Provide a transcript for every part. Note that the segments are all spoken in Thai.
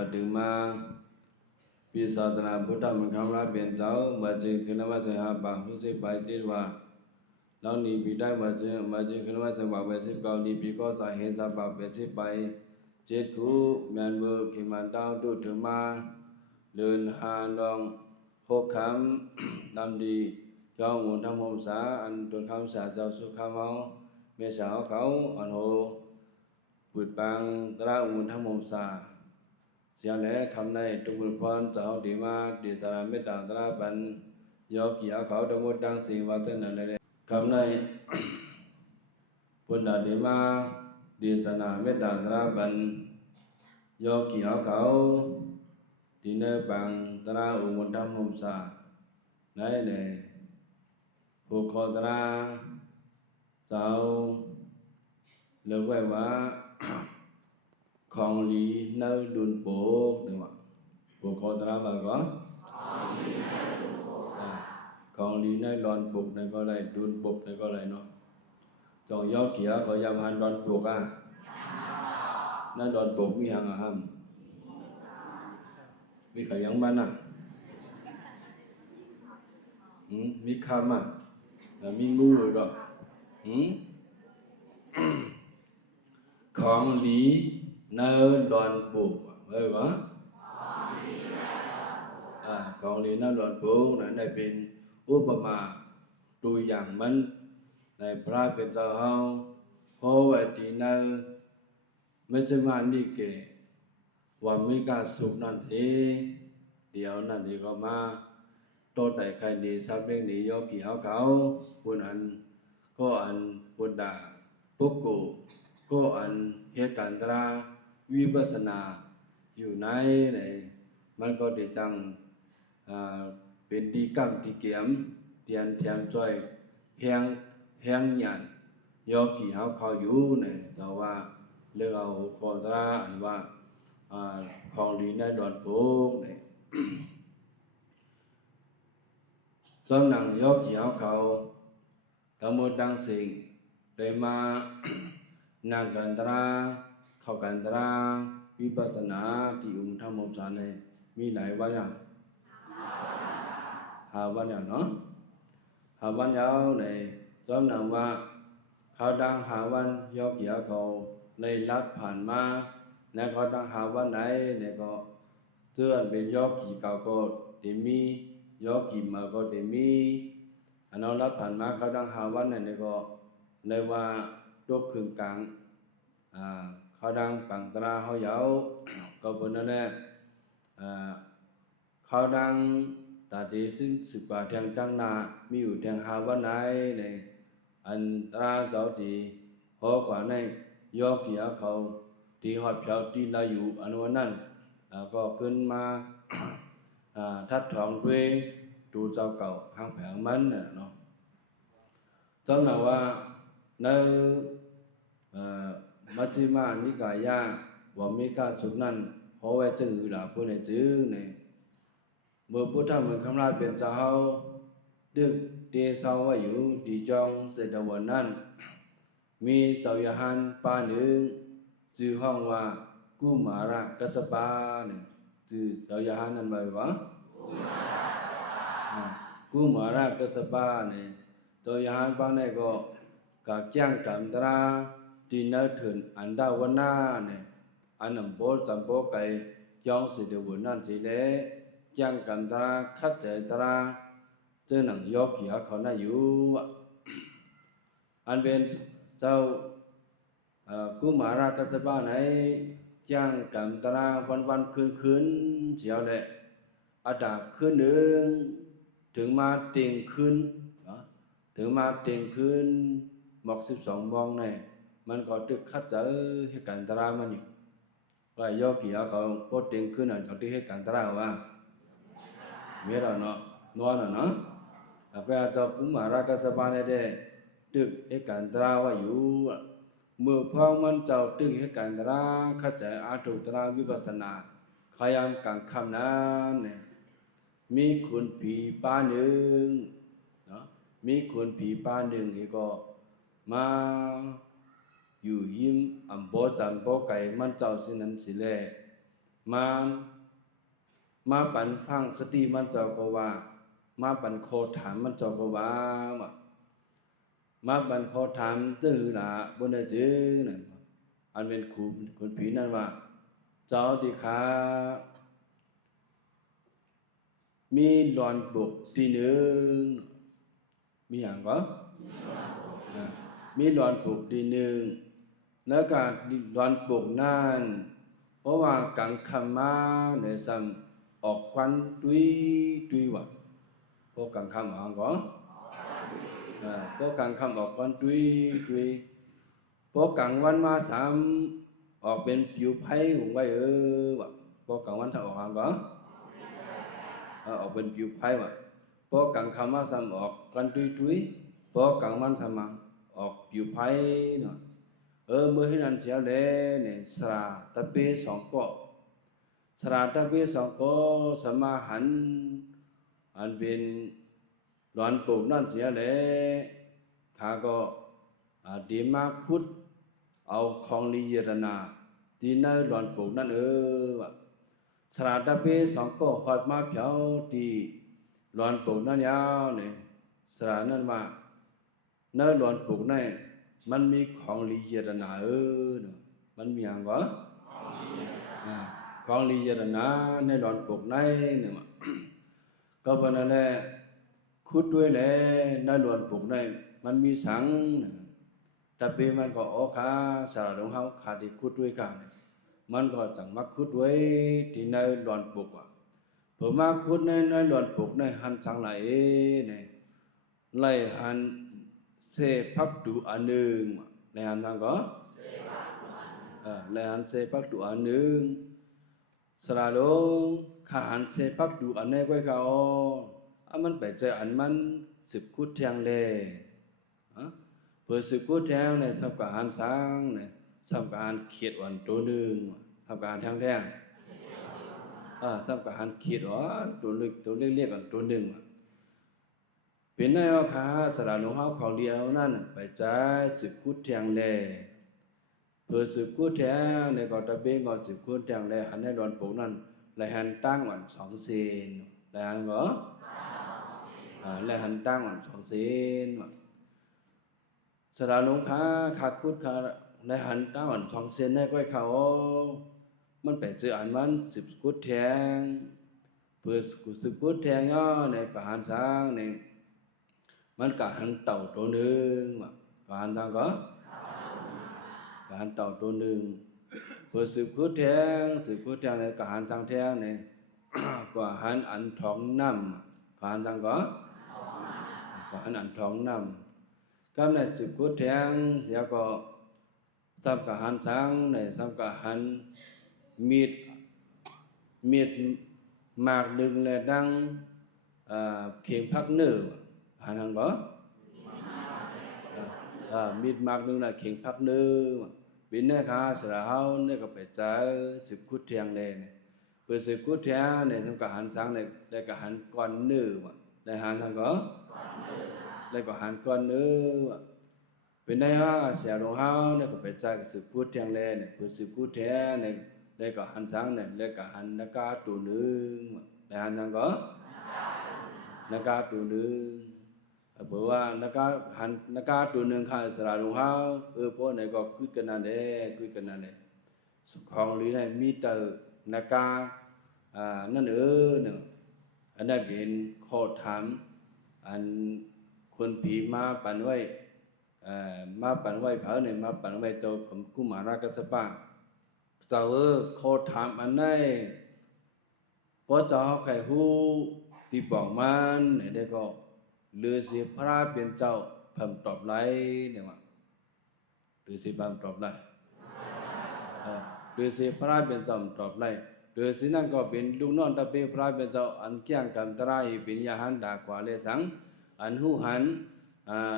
ถ้าถึงมาปีศาสนาพุทธมันคำราเป็นเจ้ามาจึงคือนามาเสหาปะรู้สึกไปจิตว่าเราหนีปีได้มาจึงคือนามาเสว่าไปสิบเก้าหนีปีก็สาเหตุสาปะไปสิบไปเจ็ดคู่แมนเบอร์ขีมันดาวดูถึงมาเดินหาดองหกคำดำดีเจ้าหมุนทำหงสาอันตุนคำสาเจ้าสุขเมาเมสาวเขาอันโหปุดปังตระหมุนทำหงสาเสียแล้วคำในตุบุพรเจ้าดีมาดีสารเมตตาตระบันยกเกี่ยวเขาดมุดดังสีวาสนาเลยคำในพุทธดีมาดีสนาเมตตาตระบันยกเกี่ยวเขาที่ในบังตระอุมุนทำหงสาในผู้ขอตระเจ้าเลือกไว้ว่าของหลีเนื้อดุนโปกนี่ว่าผู้ขอตระมาก็ของหลีเนื้อดอนปุกนี่ก็ได้ดุนปุกนี่ก็ได้เนาะจองยอกเขียก็ยำหันดอนปุกนั่นดอนปุกมีหังอาหัมมีใครยังบ้านมีคำมีงูหรือเปล่าของหลีเนื้อดอนปุกเอ้ยวะของหลีเนื้อดอนปุกนั่นได้เป็นอุปมาตัวอย่างมันในพระเป็นเจ้าเฮาเพราะว่าตีเนื้อไม่ใช่มานี่เกว่าไม่กล้าสุขนั่นเองเดี๋ยวนั่นเองก็มาโตแต่ใครดีสับเรื่องนี้ยกกี่เขาบุญอันก็อันบุญดาปุกกุก็อันเหตุการณ์ตราวิปัสสนาอยู่ในมันก็ได้จังเป็นดีกรรมที่เกี่ยมเตียนเทียมช่วยแหงหยันยกกี่เขาอยู่แต่ว่าเรื่องเอาขอตราอันว่าของดีในดอนโป๊กจอมหนังยกเขียวเขาทั้งหมดดังสิ่งได้มานากันตราเข้ากันตราวิปัสสนาที่องค์ธรรมสารมีหลายวันหาวันเนาะหาวันยาวจอมหนังว่าเขาดังหาวันยกเขียวเขาเลยลัดผ่านมาในเขาดังหาวันไหนก็เตือนเป็นยกขี่เก่าก็ที่มียกขี่มาก็ที่มีอันนั้นรัดผ่านมาเขาดังหาวันนี่ก็ในว่าตกขึ้นกลางเขาดังปังตราเขาเหยาก็บนนั่นแหละเขาดังตาดีซึ่งสืบป่าแทงดังนามีอยู่แทงหาวันไหนอันตราเจ้าดีพอกว่าในยกขี่เขาที่หอดเผาที่เราอยู่อันวันนั้นก็ขึ้นมาทัดทองด้วยดูเจ้าเก่าหางแผงมันเนาะจำหน่ายว่าในมัชฌิมานิกายะว่ามีกาสุนั้นเพราะว่าจึงหลาผู้ในจึงเมื่อพุทธมันคำราเป็นเจ้าดึกเตสาวอยู่ดีจองเสดวันนั้นมีเจ้ายาหันป้าหนึ่งจื่อห้องว่ากุมารกัสปาจื่อเจ้ายาหันนั่นหมายว่ากุมารกัสปาเจ้ายาหันป้าเนี่ยก็กะจ้างกำตราที่นัดถึงอันดาวนาอันนั้นโบจำโบไก่จองสิเดวันนั้นสิเลจ้างกำตราคัดใจตราเจ้าหนังยกเขียเขาหน้าอยู่อันเป็นเจ้ากุมารกัสปะไหนจ้างกำตราวันคืนเสียวเลยอาดาคืนหนึ่งถึงมาเตียงคืนถึงมาเตียงคืนหมอก12 โมงมันก็ตึกคัดเจอเหตุการณ์ตรามันอยู่ว่ายกเขียเขาพอเตียงคืนจอดที่เหตุการณ์ตราว่าเมื่อเราเนาะนอนเนาะไปอาจจะกุมารกัสปะได้ตึกเหตุการณ์ตราว่าอยู่เมื่อพองมันเจ้าตึกเหตุการณ์ตราขัดใจอาตุตราวิปัสสนาขยามกังคำนั้นมีคุณผีป้าหนึ่งเนาะมีคุณผีป้าหนึ่งก็มาอยู่ยิ้มอัมโบจันโบไก่มันเจ้าสินั้นสิเล มามาปันฟังสติมันเจ้าก็ว่ามาปันโคถามมันเจ้าก็ว่ามาปันโคถามตื้อละบนได้จื้อนั่นอันเป็นคุณผีนั่นว่าเจ้าที่ขามีหลอนบุกที่หนึ่งมีอย่างก็มีหลอนบุกที่หนึ่งแล้วก็หลอนบุกนั่นเพราะว่ากังคำมาในซ้ำออกควันตุยว่ะพวกกังคำอ่างก็พวกกังคำออกควันตุยพวกกังวันมาสามออกเป็นผิวไผ่หงไว้ว่ะพวกกังวันถ้าออกอ่างก็ออกเป็นผิวไผ่ว่ะพวกกังคำมาสามออกควันตุยพวกกังวันสามออกผิวไผ่เนาะเมื่อให้นันเสียเลยเนี่ยสระตะเปสองเกาะสระตะเปสองเกาะสมาหันอันเป็นหลอนปลูกนั่นเสียเลยข้าก็ดีมาคุดเอาของนิยรณาที่นั่นหลอนปลูกนั่นว่ะสระตะเปสองเกาะหอดมาเพียวที่หลอนปลูกนั่นยาวเนี่ยสระนั่นว่าเนื้อหลอนปลูกนั่นมันมีของลิเยรนามันมีอย่างก็ของลิเยรนาในหลอนปลูกนั่นเนี่ยก็เป็นอะไรคุดด้วยแหละในหลอนปลูกนั่นมันมีสังแต่ปีมันก็ออกขาสารลงเขาขาดคุดด้วยกันมันก็จังมักคุดด้วยที่ในหลอนปลูกเผื่อมาคุดในหลอนปลูกในหันสังไหลเนี่ยไล่หันเสพักดูอันหนึ่งในหันทางก็ในหันเสพักดูอันหนึ่งสระลงขาหันเสพักดูอันนี้ไว้เขามันไปเจออันมันสืบคุดแทงเลยเพื่อสืบคุดแทงเนี่ยทำการหันช้างเนี่ยทำการเขียดวันตัวหนึ่งทำการแทงทำการเขียดวันตัวเล็กกันตัวหนึ่งเป็นไงวะคะสระหลวงเฮาเขาเรียนนั่นไปใจสืบคุดแทงเลยเพื่อสืบคุดแทงในก่อตะเบงก่อสืบคุดแทงเลยหันให้ดอนปกนั่นเลยหันตั้งวัน2 เซนเลยหันก็เลยหันตั้งวัน2 เซนสระหลวงค้าขาดคุดขาเลยหันตั้งวัน2 เซนให้ก้อยเขามันไปเจออันมันสืบคุดแทงเพื่อสืบคุดแทงย่อในก่อหันช้างในมันกะหันเต่าตัวหนึ่งกะหันทางก็กะหันเต่าตัวหนึ่งเพื่อสืบคุดแทงในกะหันทางแทงเนี่ยกะหันอันท้องน้ำกะหันทางก็กะหันอันท้องน้ำก็ในสืบคุดแทงเสียก็ซ้ำกะหันช้างในซ้ำกะหันมีดมากดึงในดังเข็มพักเนื้อหันทางก็มีดมากนึงน่ะเข่งพักนึงเป็นเนื้อขาสระเฮาเนี่ยก็ไปเจอสืบคุดแทงเลยเนี่ยเพื่อสืบคุดแทงเนี่ยทำกะหันสังเนี่ยได้กะหันก้อนเนื้อได้หันทางก็ได้กะหันก้อนเนื้อเป็นไงฮะเสียหลวงเฮาเนี่ยก็ไปเจอสืบคุดแทงเลยเนี่ยเพื่อสืบคุดแทงเนี่ยได้กะหันสังเนี่ยได้กะหันนักกาตัวนึงได้หันทางก็นักกาตัวนึงเพราะว่านักกาตัวหนึ่งข้าสระหลวงเฮาพวกไหนก็คุยกันนั่นเด้ของหรือในมีเตอร์นักกานั่นเนี่ยอันนั้นเป็นข้อถามอันคนผีมาปั่นไว้มาปั่นไว้เผาเนี่ยมาปั่นไว้เจ้าของกุมารกัสสปะเจ้าข้อถามอันไหนเพราะเจ้าใครฮู้ที่บอกมันเนี่ยได้ก็ฤาษีพระเป็นเจ้าพำตอบไรเนี่ยว่าฤาษีพำตอบไรฤาษีพระเป็นเจ้าตอบไรฤาษีนั่นก็เป็นลูกน้องตะเปพระเป็นเจ้าอันเกี่ยงกันตรายเป็นยาหันดากว่าเลสังอันหูหัน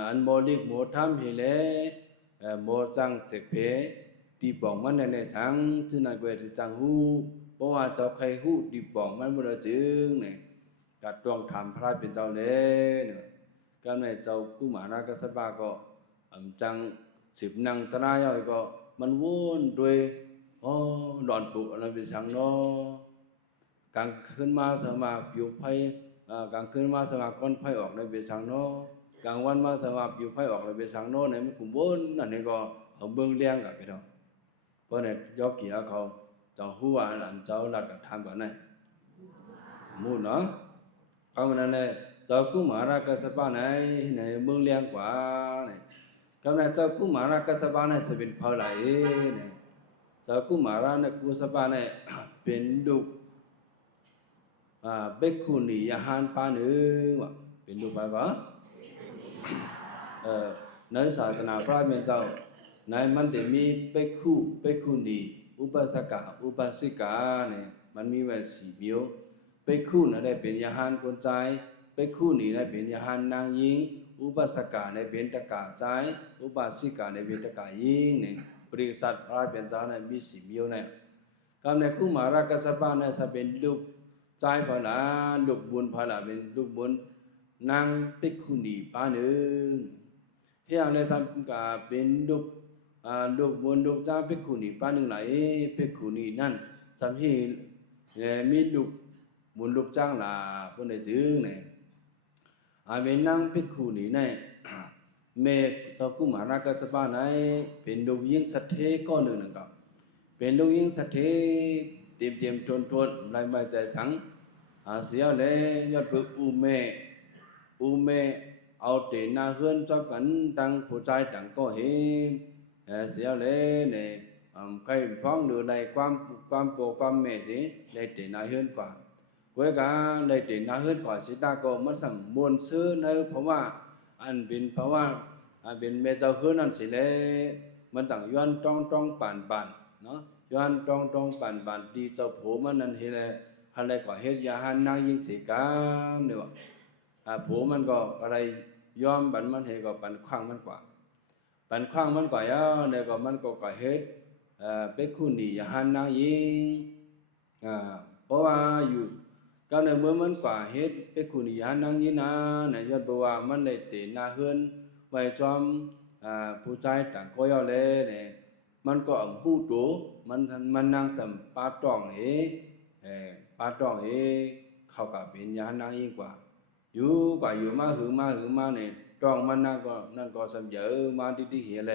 อันโมลิกโมทำเฮเลโมจังเจกเพที่บอกมันในสังที่นั่นก็จะจังหูเพราะว่าเจ้าใครหูที่บอกมันบ่ได้จึงเนี่ยกัดดวงธรรมพระเป็นเจ้าเลยเนี่ยก็ในเจ้ากุมารกัสสปะก็จังสิบนังตรายก็มันวนด้วย อ๋อดอนปุอะไรเป็นสังเนาะกลางคืนมาสมาผิวไผ่กลางคืนมาสมาก้นไผ่ออกในเป็นสังเนาะกลางวันมาสมาผิวไผ่ออกในเป็นสังเนาะในมันกลุ่มบนนั่นนี่ก็เอาเบื้องเลี้ยงกับไปเนาะเพราะเนี่ยยกเกี่ยเขาจะหัวหลังเจ้าหลักทำก่อนนะมูเนาะเขามันนั่นแหละเจ้ากุมารกัสปะไหนในเบื้องเลี้ยงกว่าเนี่ยเขาเนี่ยเจ้ากุมารกัสปะไหนจะเป็นเผาไหลเนี่ยเจ้ากุมารเนี่ยกุสปะเนี่ยเป็นดุเบกขุนียหันปานึงว่ะเป็นดุไปปะในศาสนาพระเป็นเจ้าในมันจะมีเบกขุนีอุปสกะอุปสิกาเนี่ยมันมีไว้สี่เบี้ยวเบกขุนั่นได้เป็นยหันคนใจเบกขุนีได้เป็นยหันนางยิงอุปสกะได้เป็นตะกาใจอุปสิกาได้เป็นตะกายิงเนี่ยบริษัทพระเป็นเจ้าเนี่ยมีสี่เบี้ยวเนี่ยกำเนิดกุมารกัสปะเนี่ยจะเป็นลูกใจพลาลูกบุญพลาเป็นลูกบุญนางเบกขุนีปานึงเฮียในสัมกาเป็นลูกบุญลูกจ้าภิกขุนีป้าหนึ่งไหลภิกขุนีนั่นสัมฮีมีลูกบุญลูกจ้างลาคนใดซื้อเนี่ยเป็นนางภิกขุนีเนี่ยเมฆตะกุมารกัสปะไหนเป็นลูกยิงสัตเทก็หนึ่งนะครับเป็นลูกยิงสัตเทเตรียมทนลายใบใจสังเสียเลยยอดฝึกอุเมเอาเตนาเฮือนชอบกันตั้งผู้ใจตั้งก็เห็นเสียเลยเนี่ยใครฟ้องดูในความโปความเมสิในเตนาเฮือนกว่าเว้ยกาในเตนาเฮือนกว่าสิตาก็มันสมบูรณ์ซื้อเนอเพราะว่าอันเป็นเพราะว่าเป็นเมเจ้าเฮือนนั่นสิเลยมันต่างย้อนต้องปั่นเนาะย้อนต้องปั่นดีเจ้าผัวมันนั่นเฮเลยอะไรก็เฮ็ดยาหันนางยิงสิกามเนี่ยว่าผัวมันก็อะไรยอมบันมันเฮก็ปั่นขว้างมันกว่าปั่นขว้างมันกว่าเนี่ยก็มันก็เฮ็ดเบกขุนียาหันนางยิงเพราะว่าอยู่ก็ในเมื่อมันกว่าเฮ็ดเบกขุนียาหันนางยิงนะเนี่ยย้อนเพราะว่ามันได้เตนาเฮือนไว้จอมผู้ชายต่างก็ย่อเลยเนี่ยมันก็หู้ตัวมันนางสัมปาต้องเฮปาต้องเฮเข้ากับเป็นยาหันนางยิงกว่าอยู่กว่าอยู่มาหือมาเนี่ยต้องมันนั่นก็สมเยอะมาที่เหียแล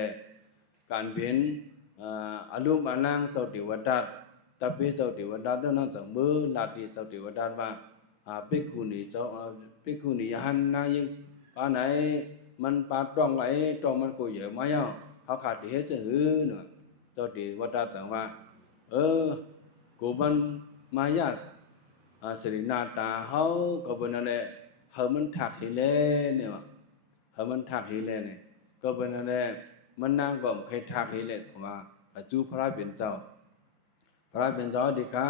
การเป็นอารมณ์นางเจ้าเทวดาตะเปเจ้าเทวดาตัวนั้นจะมือลาดีเจ้าเทวดาว่าภิกขุนีเจ้าภิกขุนีหันนางยิงปาไหนมันปาต้องไหลต้องมันก็เยอะมาย่อเขาขาดที่เฮ็ดจะหือเนาะเจ้าเทวดาจังว่ากูมันมายาสิรินาตาเฮาก็เป็นนั่นแหละเฮามันถักหิเลเนี่ยเฮามันถักหิเลเนี่ยก็เป็นนั่นแหละมันนางก็ใครถักหิเลถูกมาจูพระเป็นเจ้าดีกา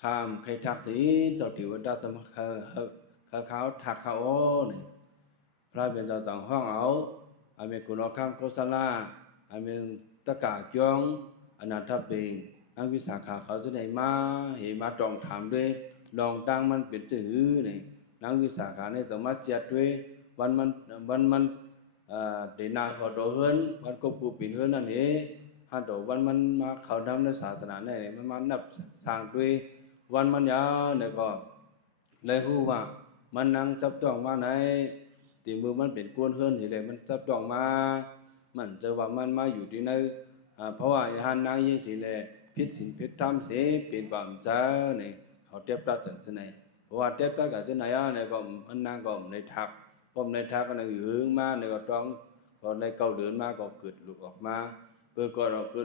ข้ามใครถักสีเจ้าเทวดาสมเขาถักเขาเนี่ยพระเป็นเจ้าจังห้องเอาเมกุลข้ามโกศลาเมตะกาจงอนาถเปงนางวิสาขาเขาจะไหนมาเหมาตรองถามด้วยลองตั้งมันเป็นจื้อเนี่ยนางวิสาขาเนี่ยสามารถเจ็ดด้วยวันมันเดนาหอดเฮือนวันก็ปูปิ่นเฮือนนั่นเองฮันโดวันมันมาเขาทำในศาสนาเนี่ยมันมานับสร้างด้วยวันมันยาวเนี่ยก็เลยหู้ว่ามันนั่งจับจ้องมาไหนตีมือมันเป็นก้นเฮือนเห็นเลยมันจับจ้องมามันจะว่ามันมาอยู่ที่ไหนเพราะว่าฮันนางยิ่งสิเลยพิษสินพิษธรรมเสเป็นบาปเจ้าเนี่ยเขาเทียบรัดจังที่ไหนเพราะว่าเทียบรัดกับที่ไหนเนี่ยก็มันนางก็ในทักพอในทักก็ในหื้อมาเนี่ยก็ต้องก็ในเก่าเดือนมาก็เกิดลูกออกมาเกิด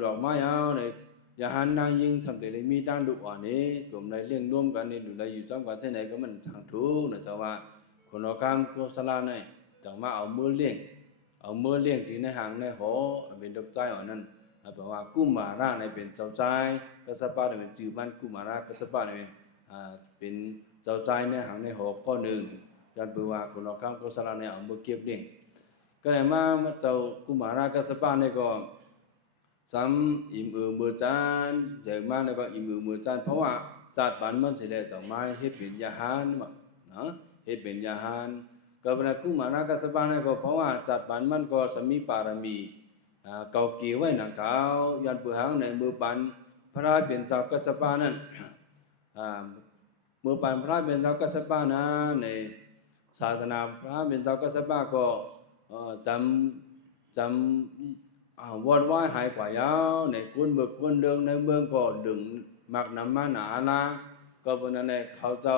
ออกมาเนี่ยอย่าหันนางยิ่งทำแต่ในมีด้านดุอ่อนนี้กลุ่มในเลี้ยงร่วมกันในดูในอยู่จ้องกันที่ไหนก็มันทางทุกนะเจ้าว่าคนเราการกุศลเนี่ยจังมาเอามือเลี้ยงที่ในหางในหอเป็นดอกใจอ่อนนั้นแปลว่ากุมาราในเป็นเจ้าใจกัสปะในเป็นจือมันกุมารากัสปะในเป็นเจ้าใจในหางในหอข้อหนึ่งยันแปลว่าคนเราการกุศลเนี่ยเอามือเก็บเลี้ยงก็เลยมาเจ้ากุมารากัสปะในก็ซ้ำอิ่มมือจานใหญ่มากแล้วก็อิ่มมือจานเพราะว่าจัดบันมันเสร็จแล้วจะไม่เฮ็ดเป็นยาหานมั้งนะเฮ็ดเป็นยาหานก็เป็นกุมารากัสปะในก็เพราะว่าจัดบันมันก็สมีปารมี เกากีไว้หนังขาวยันปือหางในมือปันพระเป็นเจ้ากัสสปะนั้นมือปันพระเป็นเจ้ากัสสปะนะในศาสนาพระเป็นเจ้ากัสสปะก็จำวอดว่าหายกว่ายาวในกุนเมืองกุนเดิงในเมืองก็ดึงมักนำมาหนาละก็เป็นนั่นแหละเขาเจ้า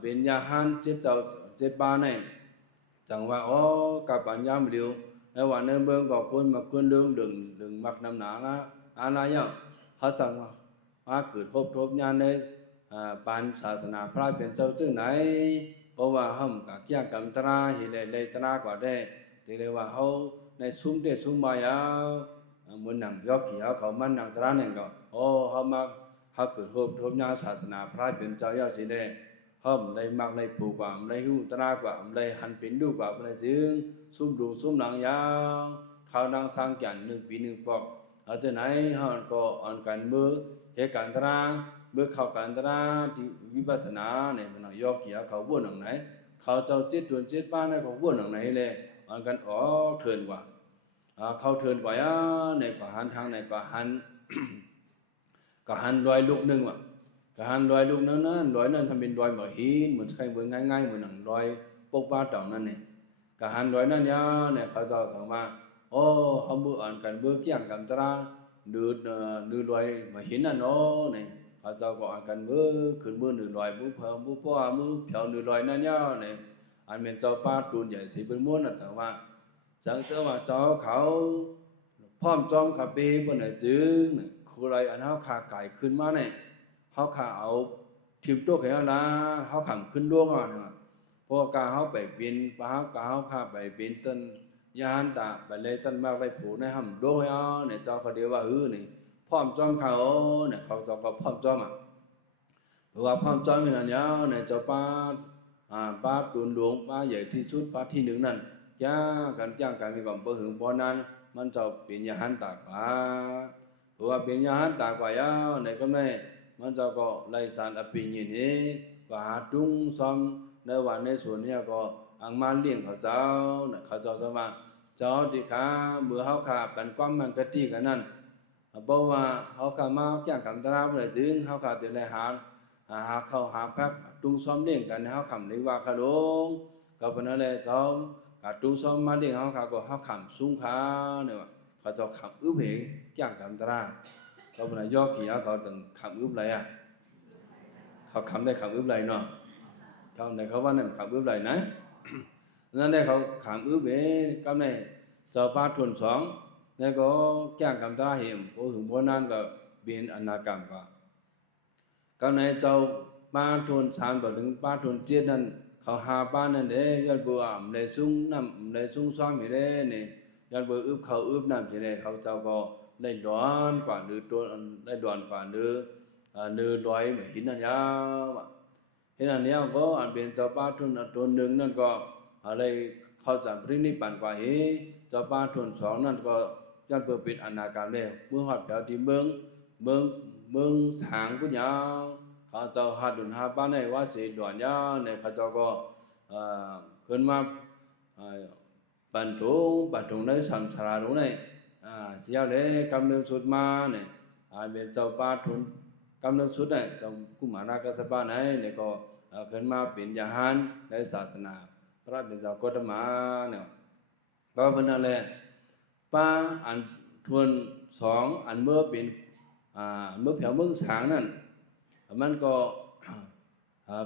เป็นยาหันเจ็ดเจ้าเจ็ดบ้านเนี่ยจังว่าอ๋อกับปัญญามเดียวในวันในเมืองก็กุนมากุนเดิงดึงมักนำหนาละอะไรอย่างเขาสั่งว่าเกิดพบทบญาณในปานศาสนาพระเป็นเจ้าจึงไหนเพราะว่าห้ามกับเกี่ยงกรรมตราหิเลเลยตรากว่าได้ที่เรียกว่าเขาในซุ้มเดซุ้มมายาเหมือนหนังยอกเขียวเขามันหนังตราเนี่ยก็โอ้เขามาเขาเกิดพบทบญาณศาสนาพระเป็นเจ้าย่าสิได้ห้ามเลยมักเลยผูกกว่าเลยหูตรากว่าเลยหันเป็นดูกว่าเลยจึงซุ้มดูซุ้มหลังยาวเขานางสร้างจันหนึ่งปีหนึ่งปอกเอาจะไหนเขาก็อ่อนกันมือเหตุการณ์ตราเมื่อเข้ากันตราที่วิปัสสนาเนี่ยมันยอกเขียวเขาบ้วนหนังไหนเขาเจ้าจิตตัวจิตบ้านเนี่ยเขาบ้วนหนังไหนเลยอ่อนกันอ๋อเถินกว่าเขาเถินกว่าเนี่ยก็หันทางเนี่ยก็หัน ก็หันลอยลูกนึงว่ะก็หันลอยลูกนั้นนะลอยนั้นทำเป็นลอยเหมือนหินเหมือนใครเหมือนง่ายๆเหมือนหนังลอยปกป้าต่อนั่นเนี่ยก็หันลอยนั่นเนี่ยเขาจะสั่งมาโอ้เขาเมื่ออ่านกันเมื่อเกี่ยงกันตราดื้อลอยเหมือนหินนั่นเนาะเนี่ยเขาจะก็อ่านกันเมื่อขึ้นเมื่อหนึ่งลอยมือเพิ่มมือป้อมือเผาหนึ่งลอยนั่นเนี่ยอันเป็นเจ้าป้าตูนใหญ่สีเป็นม้วนนั่นแต่ว่าจังเจ้าว่าเจ้าเขาพร้อมจอมขับเบ้บนไหนจึงคืออะไรอันเขาขาไก่ขึ้นมาเนี่ยเขาขาเอาทิมตัวเขียวนะเขาขำขึ้นดวงอ่ะนะเพราะการเขาไปบินปะเขาการเขาขาไปบินต้นยานตาไปเลยต้นมากเลยผูในห้ำดวงเนี่ยเจ้าเขาเดียวว่านี่พร้อมจอมเขาเนี่ยเขาเจ้าก็พร้อมจอมอ่ะเพราะว่าพร้อมจอมอย่างนี้เนี่ยเจ้าป้าตุนหลวงป้าใหญ่ที่สุดป้าที่หนึ่งนั่นจ้างกันมีความเปิดหึงบ่อนั้นมันจะเป็นยาหันตากว่าเพราะว่าเป็นยาหันตากว่าในก็ไม่มันจะก็ไล่สารอภิญินี้ก็หาจุ้งซ้อมในวันในส่วนนี้ก็อังมาเลี้ยงเขาเจ้าเขาเจ้าสมาเจ้าที่ขาเมื่อเขาขาปันความมันกะตีกันนั่นเพราะว่าเขาขามาจ้างกันตราเมื่อถึงเขาขาจะได้หาพักจุ้งซ้อมเลี้ยงกันเขาขำในว่าขลงก็เป็นอะไรเจ้ากับจุ้งซ้อมมาเลี้ยงเขาขาก็เขาขำสูงขาเนี่ยเขาจะขำอึ้บเหงจ้างกันตราเขาเป็นยอกขี้เขาถึงขำอึ้บไรเขาขำได้ขำอึ้บไรเนาะเขาในเขาว่าเนี่ยขำอึ้บไรนะนั่นได้เขาขำอึ้บเหงก็ในเจ้าป้าทุนสองแล้วก็จ้างกันตราเห็นพอถึงพอนั้นก็เป็นอนาคตก็ในเจ้าป้าทุนสามต่อถึงป้าทุนเจ็ดนั้นเขาหาป้านั่นเด้ยอดบัวในซุ้งน้ำในซุ้งซ้อมอยู่เด้เนี่ยยอดบัวอึบเขาอึบน้ำอยู่เด้เขาเจ้าก็ได้ดอนกว่าหรือตัวได้ดอนกว่าหรือลอยเหมือนหินนั่นยาวเห็นอันนี้ก็อันเป็นเจ้าป้าทุนตัวหนึ่งนั่นก็อะไรเขาจับพริ้งนิปันกว่าเฮเจ้าป้าทุนสองนั่นก็ยอดบัวปิดอนาคตเลยเมื่อหอดแถวที่เมืองสางกุญยาเขาเจ้าหาดุนหาบ้านในว่าสีด่วนยาในเขาเจ้าก็ขึ้นมาบรรทุงในสังสารรู้ในเสียเลยกำเนิดสุดมาเนี่ยเป็นเจ้าป้าทุนกำเนิดสุดเนี่ยเจ้ากุมารกัสสปะไหนเนี่ยก็ขึ้นมาเป็นยาหันในศาสนาพระเป็นเจ้าโคตมาเนี่ยก็เป็นอะไรป้าอันทวนสองอันเมื่อเป็นเมื่อแผ่วเมืองสางนั่นมันก็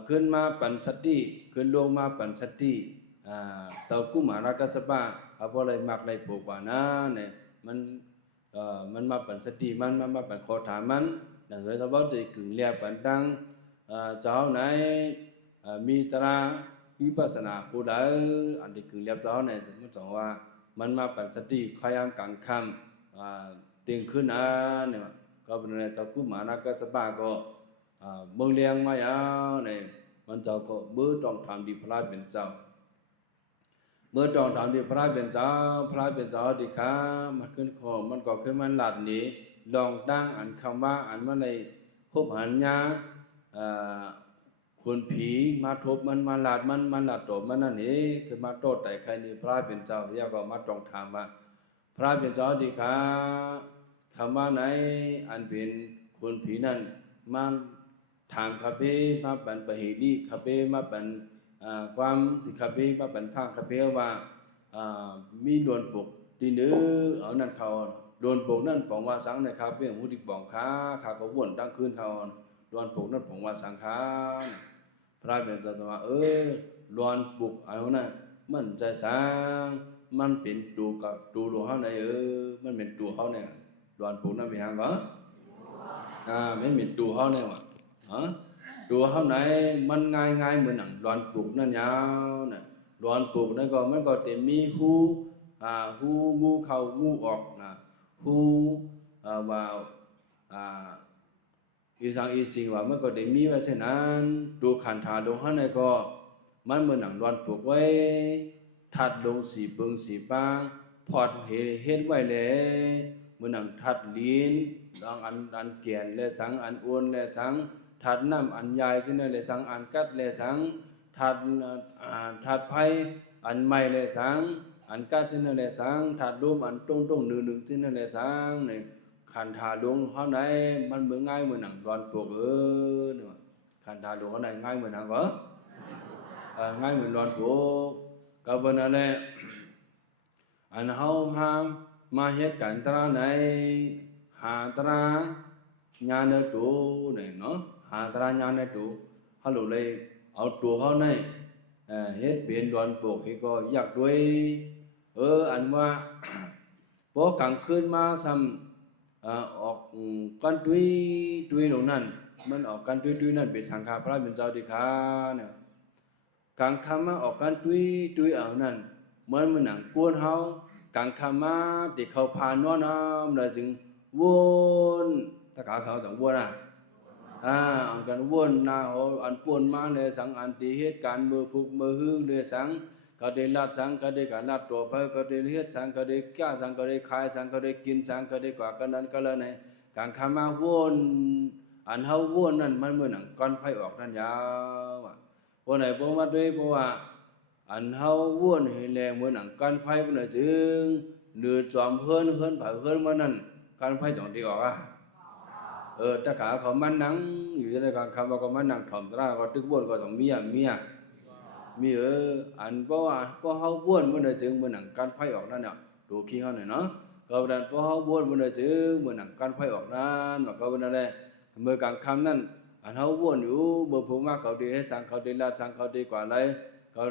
ขึ้นมาปัญสติขึ้นลงมาปัญสติเต่ากุมารกัสสปะเขาพอเลยมักเลยผูกว่านะเนี่ยมันมาปัญสติมันมาปัญขอถามมันหนังเหือสะบัดได้กึ่งเรียบปัญดังเจ้าไหนมีตราวิปัสสนาผู้ใดอันที่กึ่งเรียบเจ้าไหนมันบอกว่ามันมาปัญสติขยามกังคำติงขึ้นเนี่ยก็เป็นอะไรเจ้ากุมารกัสสปะก็เมืองเลียงมายาเนี่ยมันเจ้าก็เมื่อต้องทำดีพระเป็นเจ้าเมื่อต้องทำดีพระเป็นเจ้าดีขามันขึ้นคอมันก็ขึ้นมันหลัดหนีลองตั้งอันคำว่าอันมันในพบหันยาคนผีมาทบมันมาหลัดมันหลัดโตมันนั่นเองคือมาโตแต่ใครนี่พระเป็นเจ้าเรียกว่ามาต้องถามว่าพ ระเป็นเจ้าดีขาคำว่าไหนอันเป็นคนผีนั่นมาถามคาเฟ่มาบันประเหตุคาเฟ่มาบันความที่คาเฟ่มาบันภาคคาเฟ่ว่ามีโดนปกตีเนื้อเอานั่นเขาโดนปกนั่นปองว่าสังในคาเฟ่หูดิปองขาขาก็วนตั้งคืนเขาโดนปกนั่นปองว่าสังขาพระเป็นเจ้าว่าโดนปกเอานั่นมันใจสังมันเป็นตัวกับตัวหลวงเขาเนี่ยมันเป็นตัวเขาเนี่ยโดนปกนั่นเป็นหางก็ไม่เป็นตัวเขาเนี่ยว่ะตัวเขาไหนมันง่ายเหมือนหนังโดนปกนั่นยาวเนี่ยโดนปกนั่นก็มันก็จะมีหูงูเข้างูออกนะหูว่าอีสังอีสิงว่ามันก็ได้มีไว้เช่นนั้นดูขันธาดงเขาเนี่ยก็มันเหมือนหนังโดนปกไว้ทัดลงสีเปิงสีปางพอดเฮ็ดไว้เลยเหมือนหนังทัดลิ้นดังอันเกียนและสังอันอ้วนและสังทัดน้ำอันใหญ่ที่นั่นและสังอันกัดและสังทัดไผ่อันใหม่และสังอันกัดที่นั่นและสังทัดรูปอันตรงหนึ่งที่นั่นและสังเนี่ยขันธาดงเขาไหนมันเหมือนง่ายเหมือนหนังโดนปกเนี่ยขันธาดงเขาไหนง่ายเหมือนหนังเหรอง่ายเหมือนโดนปกก็เป็นอะไรอันเฮาหามาเหตุการณ์ตราไหนหาตราญาณตูเนี่ยเนาะหาตราญาณตูฮัลโหลเลยเอาตัวเขาในเหตุเปลี่ยนโดนปกให้ก็อยากด้วยอันว่าพอกลางคืนมาซ้ำออกกันตุยตรงนั้นมันออกกันตุยนั่นเป็นสังฆาพระเป็นเจ้าติขาเนี่ยกลางค่ำมาออกกันตุยเอานั่นเหมือนมันหนังกวนเฮากลางค่ำมาที่เขาพานอนน้ำเลยจึงวนถ้าเขาต้องวนอันกันวนนาโหอันป่วนมาเลยสังอันตีเหตุการมือฟุกมือฮื้อเลยสังก็ได้ลัดสังก็ได้การลัดตัวไปก็ได้เหตุสังก็ได้แก้สังก็ได้ขายสังก็ได้กินสังก็ได้กว่ากันนั้นก็เลยในการคำมาวนอันเฮาวนนั่นมันเหมือนหนังก้อนไฟออกนั่นยาวพอไหนพอมาด้วยเพราะว่าอันเฮาวนให้แรงเหมือนหนังก้อนไฟพอไหนจึงเดือดจอมเฮิร์นผ่าเฮิร์นมานั่นก้อนไฟต้องตีออกถ้าขาเขามันนังอยู่ในการคำว่าก็มันนังถ่อมตราก็ตึกบ้วนก็ต้องมีอันเพราะว่าพอเฮาบ้วนมันเลยจึงมันหนังการไฟออกนั่นเนี่ยดูขี้เขาหน่อยเนาะก็ดันพอเฮาบ้วนมันเลยจึงมันหนังการไฟออกนั่นว่าก็เป็นอะไรเมื่อการคำนั่นอันเฮาบ้วนอยู่เมื่อผู้มากเขาดีให้สังเขาดีลาสังเขาดีกว่าไรเขา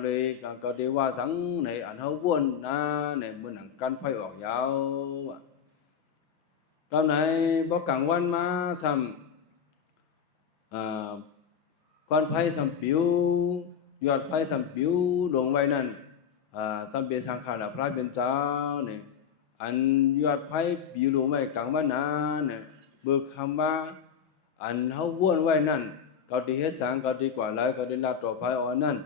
ดีว่าสังในอันเฮาบ้วนนะในมันหนังการไฟออกยาวตอนไหนพอกลางวันมาซ้ำก้อนไฟซ้ำผิวยอดไฟซ้ำผิวลงไว้นั่นซ้ำเป็นสังขารพระเป็นเจ้าเนี่ยอันยอดไฟผิวลงไว้กลางวันนั้นเนี่ยเบิกคำว่าอันเฮาว้วนไว้นั่นเขาดีเฮ็ดสังเขาดีกว่าไรเขาดีลาต่อไฟอ่อนนั่น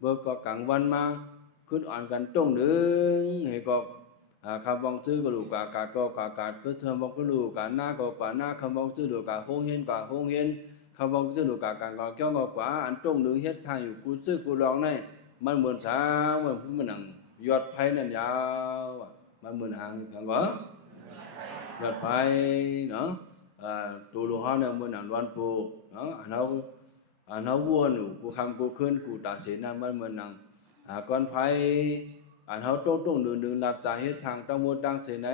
เบิกก็กลางวันมาขึ้นอ่อนกันตรงหนึ่งให้ก็คำบองซื้อก็รู้กากาก็กากาคือเธอบอกก็รู้กาหน้าก็กว่าหน้าคำบองซื้อรู้กาโฮงเห็นกาโฮงเห็นคำบองซื้อรู้กาการก็เกี่ยวกับกว่าอันตรงหนึ่งเฮ็ดทางอยู่กูซื้อกูลองในมันเหมือนสาวเหมือนมันหนังยอดไผ่นั่นยาวมันเหมือนหางวะยอดไผ่เนาะตัวหลวงพ่อเนี่ยเหมือนหนังวันปูเนาะอันเขาวัวหนูกูคำกูขึ้นกูตาเสียนั่นมันเหมือนหนังก้อนไผ่อันเขาโต้ตรงหนึ่งหลับใจเฮ็ดทางตั้งมดตั้งเสียไหน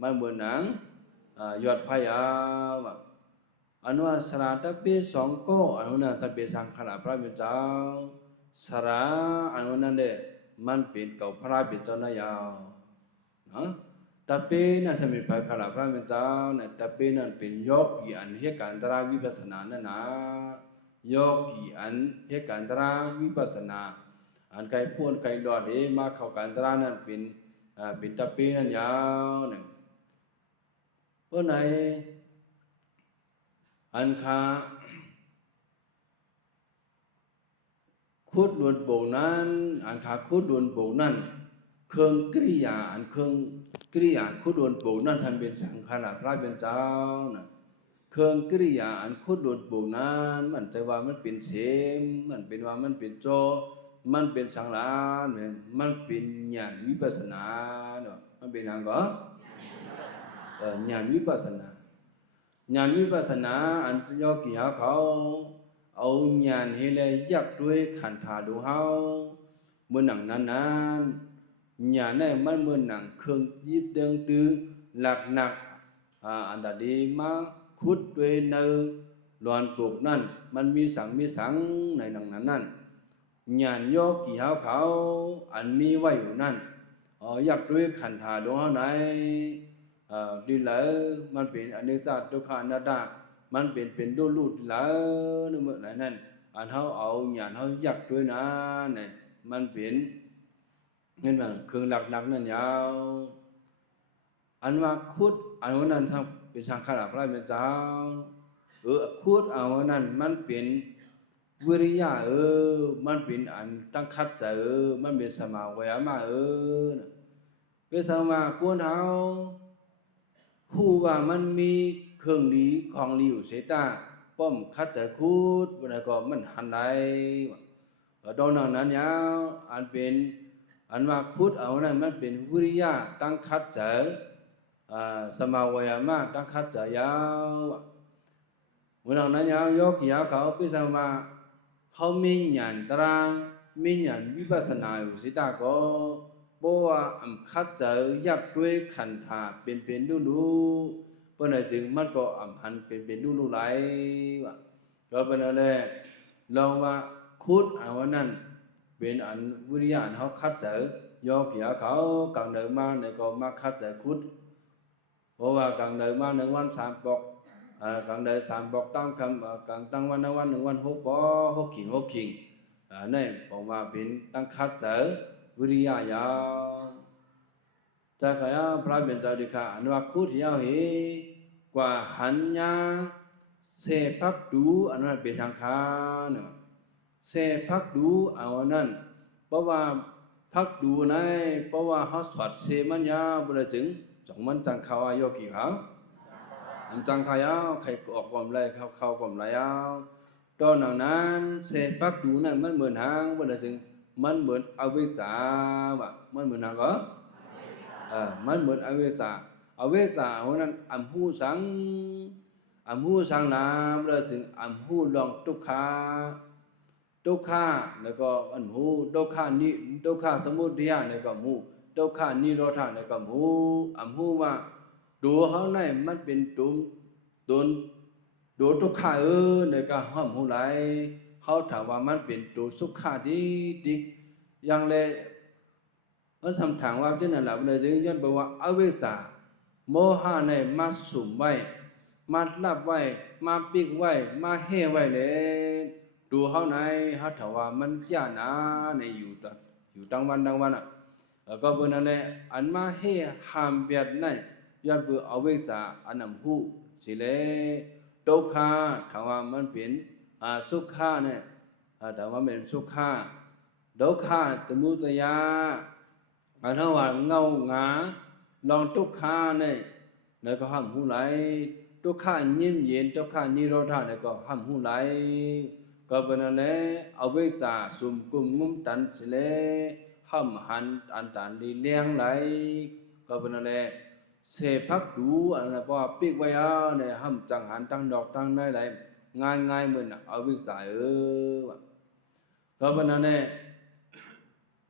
มันเหมือนหนังยอดไผ่อันว่าสระตะปีสองโก้อันนั้นสัพเพสังขารพระเป็นเจ้าสระอันนั้นเด้มันเป็นเก่าพระเป็นเจ้านายาวตะปีนั่นสมิพายขารพระเป็นเจ้าเนี่ยตะปีนั่นเป็นยกกี่อันเหตุการตราวิปัสสนานั่นนะยกกี่อันเหตุการตราวิปัสสนาอันไก่พูนไก่ดอดมาเข้าการตรานั่นเป็นตะปีนั่นยาวเนี่ยเพราะไหนอันคาคุดดวนโบกนั้นอันคาคุดดวนโบกนั้นเครื่องกริยาอันเครื่องกริยาคุดดวนโบกนั้นทำเป็นสังขารพระเป็นเจ้านะเครื่องกริยาอันคุดดวนโบกนั้นมันใจว่ามันเป็นเสมมันเป็นว่ามันเป็นโจ มันเป็นสังขารมันเป็นญาณวิปัสสนาเนาะมันเป็นทางก็ญาณวิปัสสนาญาณวิปัสสนาอันโยกีหาเขาเอาญาณให้เลยยักด้วยขันธาดูเฮาเมื่อหนังนั้นญาณเนี่ยมันเมื่อหนังเครื่องยิบเดิงตื้อหลักหนักอันตดีมาคุดด้วยเนื้อหลอนปลูกนั่นมันมีสังในหนังนั้นญาณโยกีหาเขาอันมีไว้อยู่นั่นยักด้วยขันธาดูเฮาไหนดีแล้วมันเป็นอนิจจทุกขังอนัตตามันเป็นรูดแล้วนึกว่านั่นอันเฮาเอาญาณเฮายักด้วยนะเนี่ยมันเป็นเห็นมั้ยเครื่องหลักๆนั่นยาวอันว่าคุดอันว่านั้นถ้าเป็นสังขารพระเป็นเจ้าคุดเอาว่านั้นมันเป็นวิริยะมันเป็นอันตั้งคัดใจมันเป็นสมาวยามะเป็นสมาควรเฮาผู้ว่ามันมีเครื่องดีของดีอยู่เสตาป้อมคัดใจคุดบ่ได้ก็มันหันใดตอนนั้นยาวอันเป็นอันว่าคุดเอานั้นมันเป็นวิริยะตั้งคัดใจสมาวยามะตั้งคัดใจยาวเมื่อนั้นยาวโยกีหาเขาเป็นสมาเฮามีญาณตรังมีญาณวิปัสสนาอยู่เสตาก็บ่ว่าคัดใจยักด้วยขันธาเป็นดูเพิ่นจึงมันก็หันเป็นดูหลายว่าก็เป็นนั่นแหละเรามาคุดเอาว่านั้นเป็นอันวิริยะเฮาคัดใจโยกีหาเขากังเดินมาเนี่ยก็มาคัดใจคุดเพราะว่ากังเดินมา1วัน3ปอกกังเดิน3ปอกตั้งคำกังตั้งวัน1วัน6ปอก6ขิงนี่ผมว่าเป็นตั้งคัดใจวิริยะยาวจากขยะพระเป็นเจ้าดิค่ะอนุวัคุดยาวเหกว่าหันญาเสพักดูอันนั้นเป็นทางคานเสพักดูเอานั้นเพราะว่าพักดูในเพราะว่าเฮาสวดเสมัญญาบ่ได้ถึงจังมันจังเขาอายุกี่เขาจังขยะใครออกความไรเข้าความไรเอาตอนนั้นเสพักดูนั้นมันเหมือนหางบ่ได้ถึงมันเหมือนอวิชชาว่ะมันเหมือนหางก็มันเหมือนอวิชชาเพราะนั้นอัมหูสังนามแล้วถึงอัมหูลองทุกขาแล้วก็อันหูทุกขาสมุทัยแล้วก็หูทุกขานิโรธแล้วก็หูอัมหูว่าดูเฮาในมันเป็นดูทุกขาแล้วก็ห้อมหูไหลเฮาถามว่ามันเป็นตัวสุขะดิอย่างแลมันสำถามว่าที่นั่นล่ะเลยจึงย้อนบอกว่าอวิชชาโมหะในมาสุมไว้มาลับไว้มาปิกไว้มาเฮไว้เลยดูเฮาในเฮาถามว่ามันจ้าหนาในอยู่ตั้งวันก็เพิ่นนั่นแหละอันมาเฮหามเบียดในย้อนเบิ่อวิชชาอันนำหูสิแลทุกขาถามว่ามันเป็นสุขะเนี่ยถามว่าเป็นสุขะทุกขาสมุทัยอันว่าเงาหงาลองทุกขาเนี่ยแล้วก็ห้ามหูไหลทุกขายิ้มเย็นทุกขานิโรธาเนี่ยก็ห้ามหูไหลก็เป็นนั่นแหละอวิชชาสุมกุมงุมตันสิเลห้ามหันอันตันดีเลี้ยงไหลก็เป็นนั่นแหละเสพักดูอันนั้นเพราะปิกไว้เนี่ยห้ามจังหันตั้งดอกตั้งได้ไหลง่ายเหมือนอวิชชาก็เป็นนั่นแหละ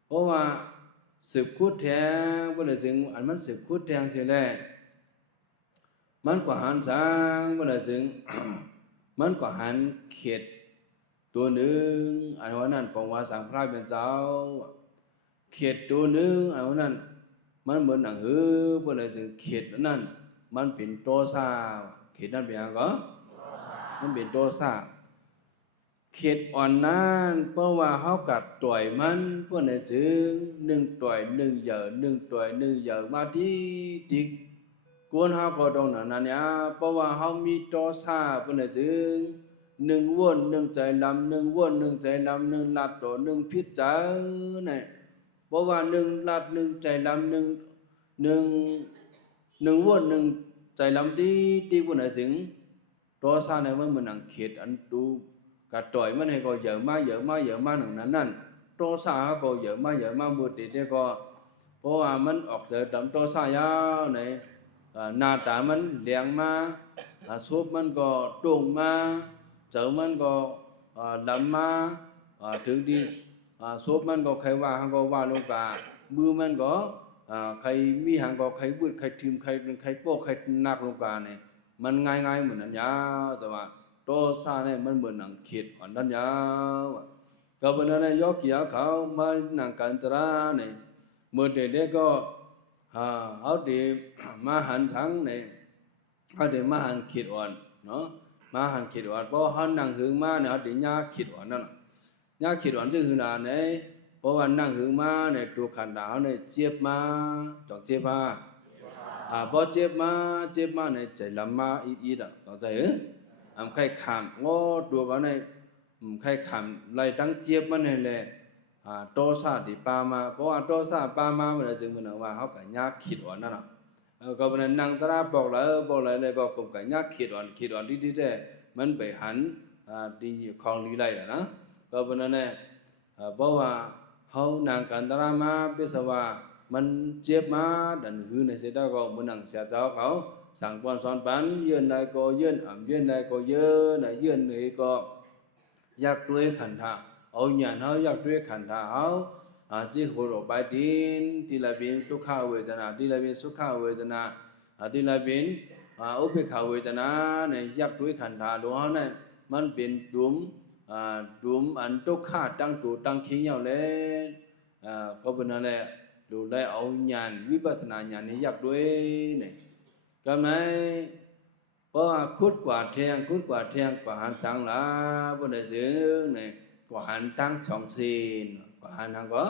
เพราะว่าสืบคุดแทงบ่ได้ถึงอันมันสืบคุดแทงเสียแล้วมันก็หันสางบ่ได้ถึง มันก็หันเขตตัวหนึ่งอันว่านั้นปองว่าสังพระเป็นเจ้าเขตตัวหนึ่งอันว่านั้นมันเหมือนหนังบ่ได้ถึงเขตนั้นมันเป็นโตซาเขตนั้นเป็นหยังก็มันเป็นโตซาเขตอ่อนนั้นเพราะว่าเฮากัดต่อยมันเพื่อให้ถึง1ต่อย1เหยอ1ต่อย1เหยอมาที่กวนเฮาก็ต้องนั้นเนี่ยเพราะว่าเฮามีตอซาเพื่อให้ถึง1วน1ใจลำ1วน1ใจลำ1ลัดต่อ1พิษใจนี่เพราะว่า1ลัด1ใจลำ1วน1ใจลำที่เพื่อให้ถึงตอซาเนี่ยมันเหมือนหนังเขตอันตูกัดต่อยมันให้ก็เหยอะมาหนึ่งนั้น โตซาก็เยอะมากมือติดเนี่ยก็เพราะว่ามันออกเจอตำโตซายาวในหน้าตามันเลี้ยงมาซุปมันก็ตุ่มมาเจอมันก็ดำมาถึงดีซุปมันก็ใครว่าหังก็ว่าลงกามือมันก็ใครมีหังก็ใครบุดใครทิมใครโป๊กใครนักลงกาเนี่ยมันง่ายเหมือนนั้นยาวแต่ว่าโตซาเนี่ยมันเหมือนหนังขีดอ่อนนั้นยาวก็เป็นอะไรยกเกี่ยวเขามาหนังกันตราเนี่ยเมื่อเด็กๆก็เอาดีมาหันทั้งเนี่ยเอาดีมาหันขีดอ่อนเนาะมาหันขีดอ่อนเพราะหันหนังหึงมาเนี่ยเอาดีญาขีดอ่อนนั่นญาขีดอ่อนจึงคืออะไรเนี่ยเพราะว่านั่งหึงมาเนี่ยตัวขันดาวเนี่ยเจ็บมาต้องเจ็บมาพอเจ็บมาเนี่ยใจลำมาอีดต้องใจใครขามงอตัวเขาเนี่ยใครขามไล่ตั้งเจ็บมันเนี่ยแหละโตซาติปามาเพราะว่าโตซาปามามันจึงมันว่าเขากับญาขีดอ่อนนั่นน่ะก็เป็นนั่งตราบอกเลยก็กลุ่มกับญาขีดอ่อนดีๆได้มันไปหันดีของดีไรนะก็เป็นนั่นแหละเพราะว่าเขานางกันตรามาเป็นสว่ามันเจ็บมาดันหือในเสด็จก็มันนั่งเสียเจ้าเขาสั่งปอนสอนปันยืนได้ก็ยืนยืนได้ก็ยืนได้ยืนนี่ก็อยากด้วยขันธะเอาหยาดเขาอยากด้วยขันธะเขาจิโหรไปดินที่ละเป็นทุกขเวทนาที่ละเป็นสุขเวทนาที่ละเป็นอุเบกขาเวทนาเนี่ยอยากด้วยขันธะหลวงเขาเนี่ยมันเป็นดุมอันทุกขาตั้งตัวตั้งขี้เหนียวเลยก็เป็นนั่นแหละดูได้เอาญาณวิปัสสนาญาณนี้อยากด้วยเนี่ยก็ไหนเพราะคุดกว่าเทียงกว่าหันสังหลาบนได้ซื้อเนี่ยกว่าหันตั้งสองศีลกว่าหันทางก็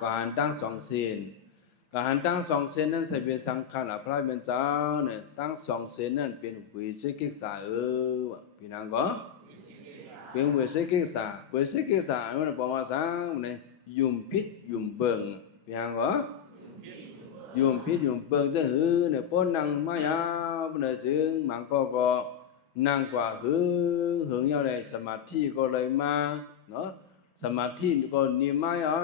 กว่าหันตั้งสองศีลกว่าหันตั้งสองศีลนั้นใส่เป็นสังขารพระเป็นเจ้าเนี่ยตั้งสองศีลนั้นเป็นวิเศษกิจสาพี่นางก็เป็นวิเศษกิจสาอันนั้นบอกว่าสังเนี่ยยุ่มพิษยุ่มเบิ่งพี่นางก็ยุ่มพิษยุ่มเบิ่งจะหือเนี่ยพ้นนั่งมายาเนี่ยจึงมังก็นั่งกว่าหือเยาเลยสมาธิก็เลยมาเนาะสมาธิก็นิมายา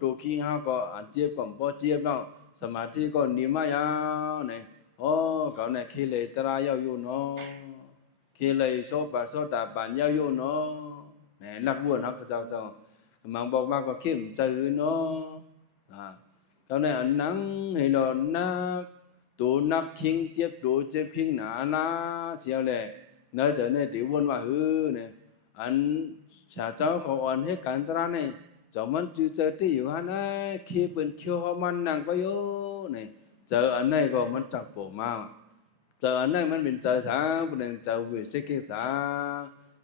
ตัวขี้ห้าก็อันเจ็บก็พอเจ็บแล้วสมาธิก็นิมายาเนี่ยเขาเนี่ยขี้เลยตรายอยู่เนาะขี้เลยโซดาปันอยู่เนาะเนี่ยนักบวชเขาเจ้ามังบอกว่าก็เข้มใจเนาะเขาเนี่ยนั่งให้เรานักตัวนักขิงเจ็บตัวเจ็บขิงหนาเสียเลยเนื้อเจอเนี่ยติวนว่าหือเนี่ยอันชาเจ้าเขาอ่อนให้การตระเนี่ยจอมันจืดเจอที่อยู่ฮะนะขี้เป็นเขี้ยวมันนั่งก็โยเนี่ยเจออันไหนก็มันจับโผล่มาเจออันไหนมันเป็นเจอสาเป็นเจอวิเศษกิสา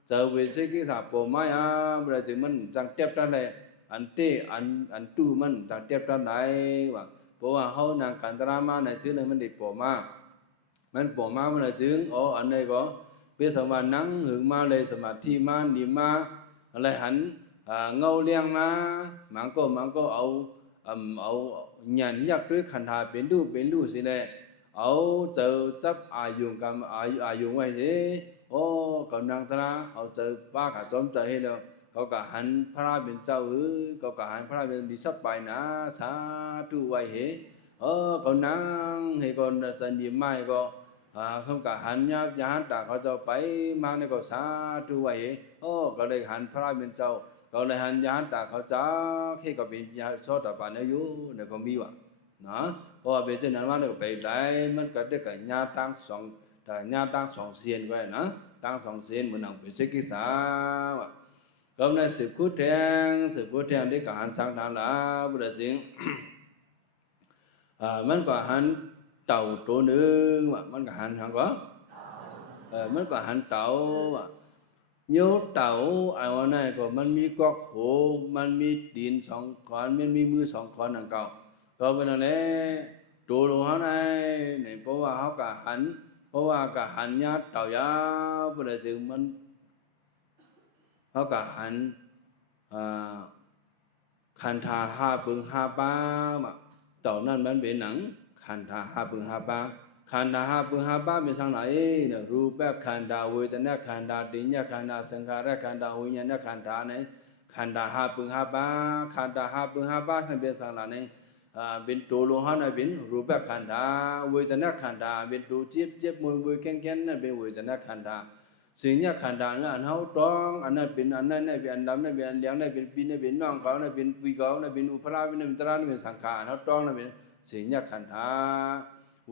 เจอวิเศษกิสาโผล่มาเป็นจึงมันจังเจ็บได้เลยอันเตอันตู้มันจังเจ็บได้ว่าเพราะว่าเขานางกันตระมาในที่นั้นมันได้โผล่มามันโผล่มามันจึงอันไหนก็เป็นสมานั่งหึงมาเลยสมาธิมานิมาอะไรหันเงาเลี้ยงมามันก็เอาหยันยักด้วยขันธาเป็นดูสิเลยเอาเจอจับอายุกับอายุไว้สิกำลังตระเอาเจอป้าขาจอมใจให้แล้วเขาก็หันพระเป็นเจ้าเขาก็หันพระเป็นดิสับไปนะสาธุไว้เขานั่งให้คนสัญญาไม่ก็không cả hắn nhá hắn đã có cho bảy mang này có xa tu vậy có đây hắn phá bên châu có đây hắn hắn đã có cho khi có bị số tập bản ấy yếu này có mi vậy đó bây giờ nó được bảy đấy mình có được cả nhà tăng sòng xiên vậy nó tăng sòng xiên mình làm phải xích cái xa hôm nay sự phút thang đấy cả hắn sang tháng là bây giờ xin mình có hắn tàu chỗนึงมันก็หันหังก็มันก็หันเต่าโยเต่าอะไรนั่นก็มันมีกอกโหมันมีตีนสองขอนมันมีมือสองขอนนั่นเก่าก็เป็นอะไรตัวลงเขาเนี่ยเพราะว่าเขาก็หันญาติเต่ายาเป็นอะไรซึ่งมันเขาก็หันคันธาห้าปึงห้าป้าเต่านั่นมันเป็นหนังขันธาห้าปึงห้าป้าขันธาห้าปึงห้าป้าเป็นสังไหนเนี่ยรูปแบบขันธาเวทนาขันธาดิญญขันธาสังขารขันธาวิญญาณขันธาเนี่ยข ขันธาหาปึงหาบาขันธาหาปึงหาบาขันเป็นสังหลาในเป็นตัวโลหะนั่นเป็นรูปขันธาเวทนาขันธาเป็นตัวเจ็บมวยแข็งนั่นเป็นเวทนาขันธาสิ่งนี้ขันธานั่นอันเขาต้องอันนั้นเป็นอันนั้นนั่นเป็นอันดำนั่นเป็นอันเหลืองนั่นเป็นปีนั่นเป็นน้องเขานั่นเป็นปุยเขานั่นเป็นอุปรานั่นเป็นตรานั่นเป็นสังขารเขาต้องนั่นเป็นสิ่งนี้ขันธา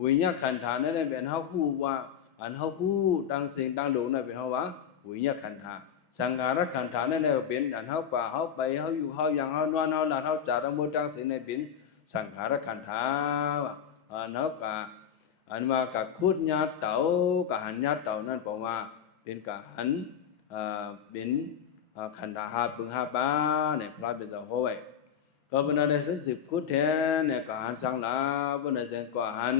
วิญญาขันธานั่นเป็นเขาพูดว่าอันเขาพูดตั้งสิ่งตั้งโลกนั่นเป็นเขาว่าวิญญาขันธาสังขารขันธานั่นเป็นอันเขาป่าเขาไปเขาอยู่เขาอย่างเขานอนเขาหลับเขาจ่าทั้งหมดตั้งสิ่งนั่นเป็นสังขารขันธาอันเขากะอันว่ากับคุดญาเต่ากับหันญาเต่านั่นบอกว่าเป็นกับหันเป็นขันธาหาปึงหาบาเนี่ยพระเป็นเจ้าห้อยก็เป็นอะไรสักสิบคุดแทนเนี่ยกับหันสังลาเป็นอะไรสังกับหัน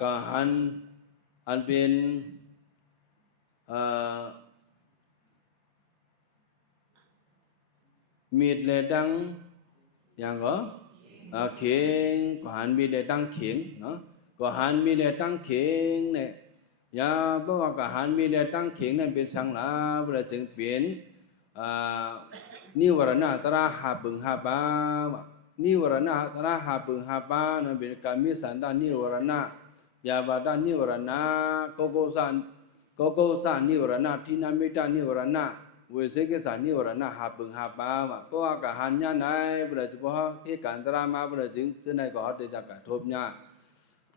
กับหันอันเป็นมีดเลยดังอย่างก็เข่งก็หันมีดเลยดังเข่งเนาะก็หันมีดเลยดังเข่งเนี่ยยาเพราะว่าก็หันมีดเลยดังเข่งนั่นเป็นสังลาเวลาจึงเปลี่ยนนิวรณะตระหาบึงหาบานิวรณะตระหาบึงหาบานั่นเป็นการมิสันดานิวรณะยาบาดานิวรณะโกโกสันนิวรณะทินามิตานิวรณะเวเสกิสานิวรณะหาบึงหาบาเพราะว่ากับหันญาไหนเวลาจะพอเหตุการณ์ตรามาเวลาจึงจะไหนก็หัดจะกระทบญา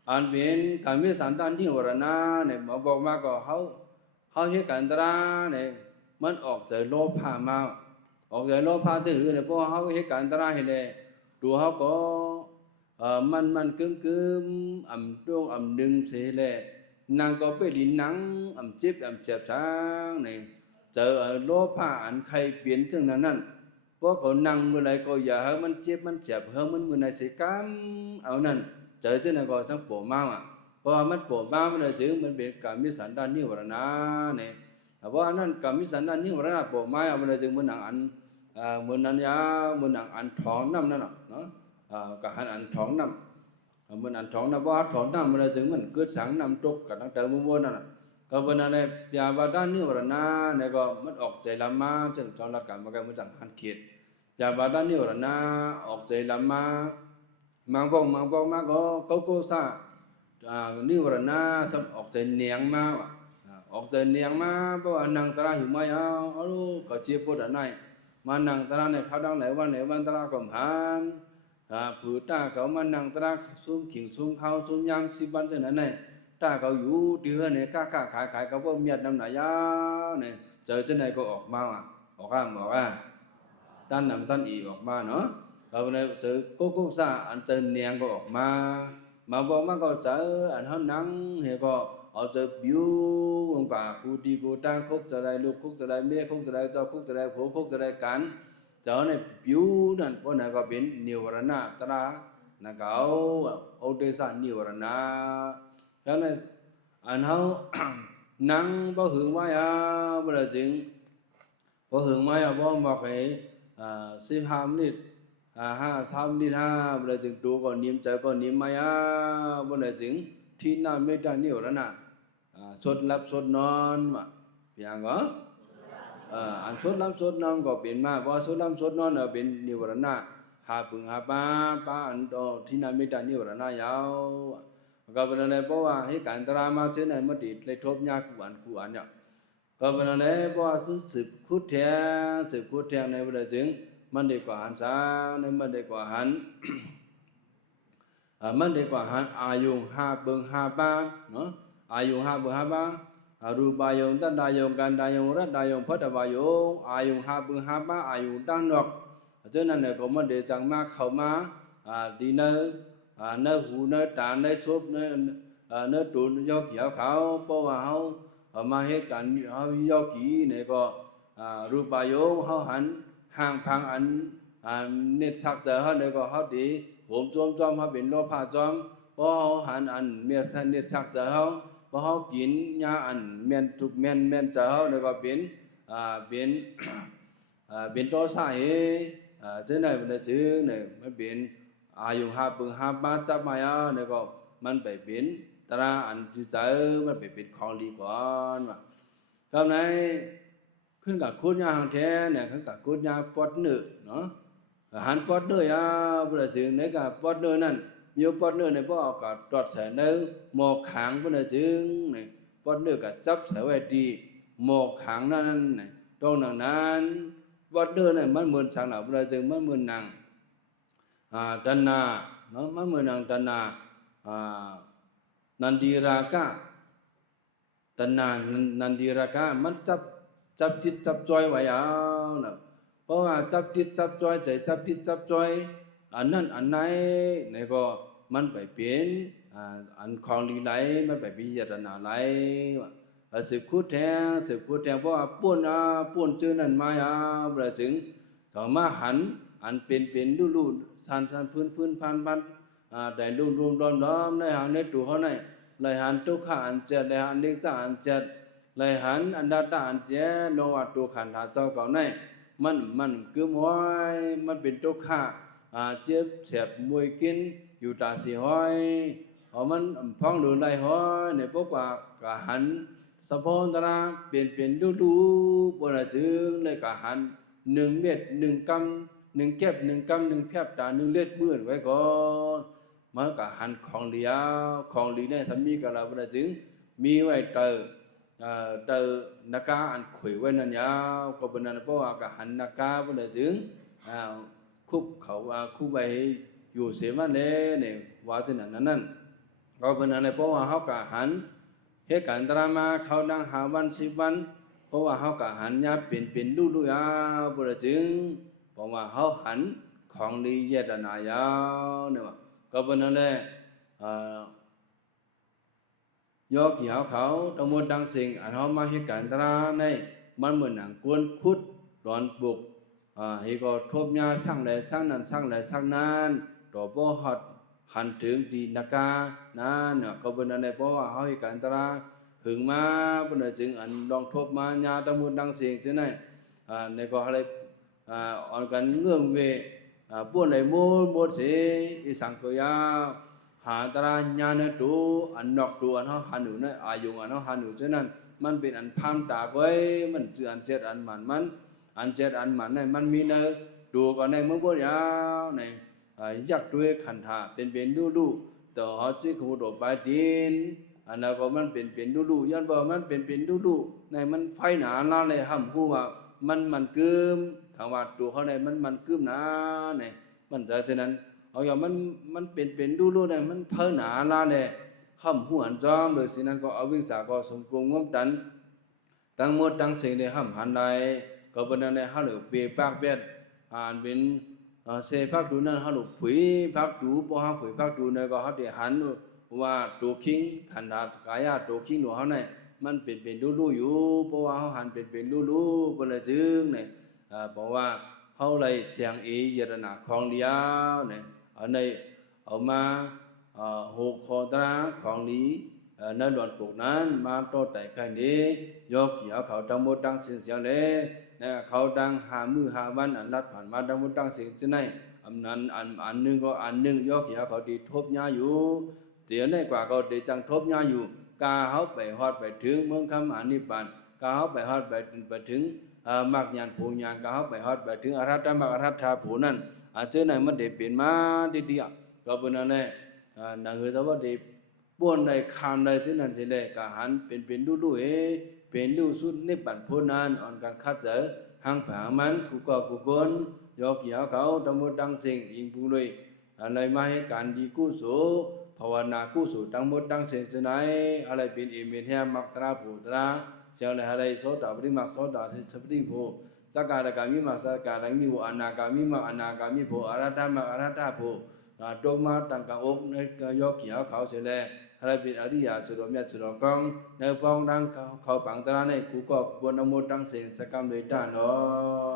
อันเป็นการมิสันดานิวรณะเนี่ยมาบอกมาก็เขาเหตุการณ์ตราเนี่ยมันออกจากโลภะมาออกจากโลภะที่หือเนี่ยเพราะเขาเหตุการณ์ตราเห็นเลยตัวเขาก็มันกึมอ่ำดวงอ่ำดึงเสียเลยนางก็ไปดินนังอ่ำจิบอ่ำเจ็บช้างเนี่ยเจอโลภะอันใครเปลี่ยนถึงนั้นเพราะเขานั่งเมื่อไรก็อย่าให้มันเจ็บมันเจ็บเฮ้มันเมื่อไรสิกรรมเอานั่นเจอที่นั่นก็สังปวดมากเพราะมันปวดมากมันเลยจึงมันเป็นการมิสันดานนิวรณะเนี่ยเพราะนั่นการมิสันดานนิวรณะปวดมากมันเลยจึงมันหนังอันเหมือนนั้นยาเหมือนหนังอันท้องน้ำนั่นเนาะกับหันอันท้องน้ำเหมือนอันท้องน้ำเพราะท้องน้ำมันเลยจึงมันเกิดสังน้ำตกกับตั้งแต่เมื่อวันนั่นก็เป็นอะไรยาบาดานนิวรณะเนี่ยก็มันออกใจลำมาจึงตอนรักกันมาก็มันจังหันเขียดยาบาดานนิวรณะออกใจลำมามังบอกมาก็โกซานิวรณะสับออกใจเนียงมาออกใจเนียงมาเพราะว่านังตราหิมายเอาลูกก็เจี๊ยบปวดอันไหนมานังตราเนี่ยเขาดังไหนวันตรากรมหันผือตาเขามานังตราซุ่มขิงซุ่มข้าวซุ่มยำสิบันเช่นนั้นเนี่ยตาเขาอยู่ที่เฮือนเนี่ยก้าขายเขาพวกเมียดน้ำหนายาเนี่ยเจอเช่นไหนก็ออกมาออกตั้นนำตั้นอีออกมาเนาะเราเนี่ยเจอโกซาอันเจอเนียงก็ออกมาบอกมาก็เจออันเขานั่งเฮก็เอาเจอบิวงป่ากูตีกูตั้งคุกจะได้ลูกคุกจะได้เมียคุกจะได้เจ้าคุกจะได้ผัวคุกจะได้กันเจ้าเนี่ยบิวนั่นเพราะนั่นก็เป็นนิวรณะตระนั่นก็เอาเดชะนิวรณะฉะนั้นอันเขานั่งบ่หึงไว้บ่ได้จริงบ่หึงไว้บ่บอกให้15 นิด3 นิดบ่ได้จริงตัวก็นิ่มใจก็นิ่มมาบ่ได้จริงที่น่าเมตตานิวรณะสดหลับสดนอนว่าอย่างก็อันสดหลับสดนอนก็เป็นมาเพราะสดหลับสดนอนเป็นนิวรณะหาปึงหาปาอันที่น่าเมตตานิวรณะยาวก็เป็นอะไรเพราะว่าให้การตรามาเช่นนั้นมันติดเลยทบยากูอันเนี่ยก็เป็นอะไรเพราะว่าสืบคุดแทงในเวลาจึงมันได้กว่าหันสาในมันได้กว่าหันมันได้กว่าหันอายุหาเบิงหาบาเนาะอายุหาเบิงหาบารูปายงตัณดายงกันดายงรัตดายงพัตวายงอายุหาเบิงหาบาอายุตั้งนอกเจ้านั่นเนี่ยก็มันได้จังมาเข้ามาดีเนื้อหูเนื้อตาเนื้อซุปเนื้อตูนยอกเกี่ยวเขาเพราะว่าเขามาเหตุการณ์เขายอกกี่เนี่ยก็รูปายงเขาหันห่างพังอันเน็ตสักเจอเขาเนี่ยก็เขาดีผมจอมเขาเป็นโลภะจอมเพราะเขาหันอันเมียสันเน็ตสักเจอเขาเพราะเขากินยาอันเมียนทุกเมียนเจอเขาเนี่ยก็เป็นตัวสาเหตุเจ้าไหนมันจะเนี่ยมันเป็นอายุหาปึงหาบาจับมายาเนี่ยก็มันไปเป็นตราอันที่เจอมันไปเป็นของดีก่อนว่าคำไหน ขึ้นกับคุณยาหางแท้เนี่ยขึ้นกับคุณยาปอดเนื้อเนาะหันปอดเนื้อยาเปลือกจึงในกับปอดเนื้อนั่นมีปอดเนื้อในพวกอากาศตรวจแสงเนื้อหมอกขางเปลือกจึงเนี่ยปอดเนื้อกับจับใส่ไว้ดีหมอกขางนั่นเนี่ยตรงนั้นปอดเนื้อเนี่ยมันเหมือนสังหลับเปลือกจึงมันเหมือนนางตัณนาเนาะมันเหมือนนางตัณนานันดีรากะตัณนานันดีรากะมันจับจิตจับจอยไว้เอานะเพราะว่าจับจิตจับจอยใจจับจิตจับจอยอันนั้นอันไหนเนี่ยก็มันไปเปลี่ยนอันของดีไหลมันไปพิจารณาไหลสืบคูดแทงเพราะว่าป้วนเจอนั่นมาประถึงต่อมาหันอันเป็นดูสันพื้นพันแต่รวมล้อมในหางในตัวเขาในเลยหันทุกขาอันเจ็ดเลยหันนิสสอันเจ็ดเลยหันอันดัตตาอันเจ็ดโนวัตตุขันธาเจ้าเก่าในมันคือมวยมันเป็นทุกขาเจ็บเสียบมวยกินอยู่ตาสีห้อยมันพ้องหรือไรห้อยในพวกว่ากะหันสะพอนตระเป็นดูบนจึงเลยกะหัน1 เม็ด1 กำ1 แก็บ1 กำ1 แผบตา1 เล็ดมื่นไว้ก่อนมันกะหันของเดียวของดีเนี่ยสามีกับเราบนจึงมีไว้เตอนักการอันขุยไว้นั่นยาวก็เป็นนั้นเพราะว่ากะหันนักการบนจึงคุบเขาคุบไปอยู่เสียมันเนี่ยว่าจะนั่นก็เป็นอะไรเพราะว่าเขากะหันเหตุการณ์ตรามาเขาดัง5 วัน10 วันเพราะว่าเขากะหันยาเป็นดูยาวบนจึงเพราะว่าเขาหันของดีเยตนายาวเนี่ยก็เป็นอะไรยกเหยาเขาตมดังสิ่งอันเขามาเหตุการณ์ตราในมันเหมือนหนังกวนคุดร้อนบุกให้ก็ทบยาช่างใดช่างนั้นช่างใดช่างนั้นต่อบ่หัดหันถึงดีนักกานั่นก็เป็นอะไรเพราะว่าเขาเหตุการณ์ตราหึงมาเป็นจึงอันลองทบมายาตมดังสิ่งที่ไหนในก็อะไรอ่อนกันเงื่อมเวป้วนไหนโมดเสอีสังเกยาหาตราญาณตูอันนอกตูอันเขาหันอยู่นั่นอายุอันเขาหันอยู่เช่นนั้นมันเป็นอันพามตาไว้มันเจืออันเจ็ดอันหมันอันเจ็ดอันหมันในมันมีเนอดูก่อนในเมื่อพูดยาวในยักษ์ด้วยขันธาเป็นดูต่อเขาจีขูดออกไปดินอันนั้นก็มันเป็นดูย้อนบอกมันเป็นดูในมันไฟหนาล้าเลยห้ำหูว่ามันกึมทางว่าตัวเขาในมันกึมนะเนี่ยมันจะฉะนั้นเอาอย่างมันเป็นดูเนี่ยมันเพิ่นหนาล้าเลยห้ำหูอันจ้องโดยสินั้นก็อวิชชาก็สมกุงงมตันตั้งหมดตั้งสิ่งในห้ำหันใดก็เป็นในห้าหรือเปียปากเบ็ดเป็นเสพักดูนั่นห้าหรือผุยพักดูพอห้าผุยพักดูเนี่ยก็เขาเดี๋ยวหันว่าตัวคิงขันธากายตัวคิงหนูเขาเนี่ยมันเป็นดูอยู่เพราะว่าเขาหันเป็นดูเป็นอะไรจึงเนี่ยเพราะว่าเขาเลยเสียงเยตนาของเดียวเนี่ยอันในเอามาหกคอตราของนี้ในหลวงปู่นั้นมาโตแต่แค่นี้ยกเกี่ยวเขาทั้งหมดตั้งสิ่งเสียงเลยนะเขาดัง5 มื้อ 5 วันอันรัดผ่านมาทั้งหมดตั้งสิ่งที่ไหนอันนั้นอันหนึ่งก็อันหนึ่งยกเกี่ยวเขาดีทบยาอยู่เดี๋ยวในกว่าเขาดีจังทบยาอยู่กาเขาไปฮอดไปถึงเมืองคำอนิพพานกาเขาไปฮอดไปถึงมรรคญาณภูญาณกาเขาไปฮอดไปถึงอรหัตมรรคอรหัตถาภูนั้นเจอไหนมันได้เป็นมาดีๆก็เป็นอะไรนางเอ๋ยสวัสดีป้วนในคำในที่นั่นสิเลยกะหันเป็นดูเป็นดูสุดนิพพานพ้นนั้นอ่อนการคัดเจอหังผามันกุกนยกเกี่ยวเขาตมุดังสิ่งยิงปุลุยอะไรมาให้การดีกู้สูภาวนากู้สูทั้งหมดดังสิ่งสนัยอะไรเป็นอิมิเทียมักตราภูตราเสียงอะไรโสดาปริมักโสดาสัพพิโภสักการะกามิมักสักการะมิโภอนาคามิมักอนาคามิโภอรหัตมักอรหัตโภโดมาตั้งกอกในยกเขียวเขาเสลอะไรเป็นอริยสุดมีสุดกองในพองดังเขาปังตราในกูก็บนนโมดังเสียงสกรรมโดยด้านนอน